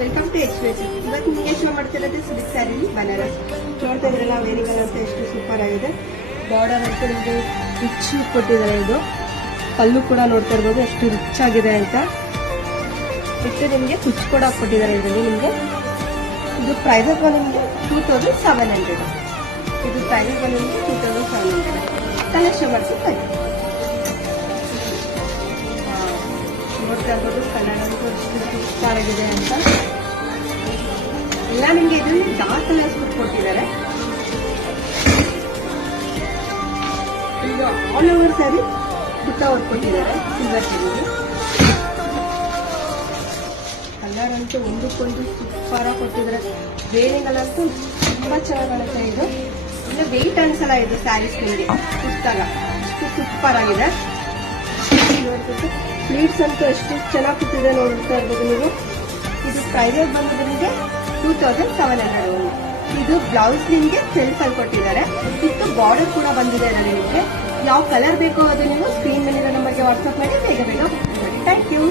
Welcome to express. ಇವತ್ತು ನಿಮಗೆ show ಮಾಡ್ತಿರೋದು ಸಿಲ್ಕ್ ಸ್ಯಾರಿ ಬನಾರಸ್. ನೋಡ್ತಾ ಇದ್ರಲ್ಲ ವೇರಿ ಕಲರ್ ಅಂತ ಎಷ್ಟು ಸೂಪರ್ ಆಗಿದೆ. ಬಾರ್ಡರ್ ಅಂತ ನಿಮಗೆ ರಿಚ್ ಕೊಟ್ಟಿದ್ದಾರೆ. ಇದು ಪಲ್ಲು ಕೂಡ ನೋಡ್ತಾ ಇರ್ಬೋದು ಎಷ್ಟು ರಿಚ್ ಆಗಿದೆ ಅಂತ. ಇಷ್ಟು ನಿಮಗೆ ಕುಚ್ ಕೂಡ ಕೊಟ್ಟಿದ್ದಾರೆ ಇದರಲ್ಲಿ. ನಿಮಗೆ ಇದು ಪ್ರೈಸಸ್ ನಿಮಗೆ 2700. ಇದು ಪ್ರೈಸಸ್ ನಿಮಗೆ 2700. ಕಲೆಕ್ಷನ್ ಮಾಡ್ತೀವಿ. ನೋಡ್ತಾ ಇರ್ಬೋದು ಕಲರ್ ಅಂತೂ ಸೂಪರ್ ಆಗಿದೆ ಅಂತ. ಎಲ್ಲ ನಿಮಗೆ ಇದರಲ್ಲಿ ಡಾರ್ಕ್ ಕಲರ್ಸ್ ಕೊಟ್ಟಿದ್ದಾರೆ. ಇದು ಆಲ್ ಓವರ್ ಸ್ಯಾರಿ ಬುಟ್ಟ ವರ್ಕ್ ಕೊಟ್ಟಿದ್ದಾರೆ ಸಿಲ್ವರ್ ಸಿಲ್ವರ್. ಕಲರ್ ಅಂತೂ ಒಂದಕ್ಕೊಂದು ಸೂಪರ್ ಆಗಿ ಕೊಟ್ಟಿದ್ದಾರೆ. ವೇರಿಂಗ್ ಅಂತೂ ತುಂಬಾ ಚೆನ್ನಾಗಿ ಕಾಣುತ್ತೆ. ಇದು ಇಲ್ಲ ವೆಯ್ಟ್ ಅನ್ಸಲ್ಲ ಇದು ಸ್ಯಾರೀಸ್ ನಿಮಗೆ ಪುಸ್ತಕ ಅಷ್ಟು ಸೂಪರ್ ಆಗಿದೆ. ಪ್ಲೀಟ್ಸ್ ಅಂತೂ ಎಷ್ಟು ಚೆನ್ನಾಗಿ ಕೂತಿದೆ ನೋಡ್ತಾ ಇರ್ಬೋದು ನೀವು. ಇದು ಪ್ರೈಸ್ ಬಂದು ನಿಮಗೆ 2700. ಇದು ಬ್ಲೌಸ್ ನಿಮಗೆ ಸೆಲ್ಫ್ ಅಲ್ಲಿ ಕೊಟ್ಟಿದ್ದಾರೆ. ಇಷ್ಟು ಬಾರ್ಡರ್ ಕೂಡ ಬಂದಿದೆ ಅದರಲ್ಲಿ. ನಿಮಗೆ ಯಾವ ಕಲರ್ ಬೇಕೋ ಅದು ನೀವು ಸ್ಕ್ರೀನ್ ಮೇಲೆ ನಂಬರ್ಗೆ ವಾಟ್ಸ್ಆಪ್ ಮಾಡಿ ಬೇಗ ಬೇಗ. Thank you.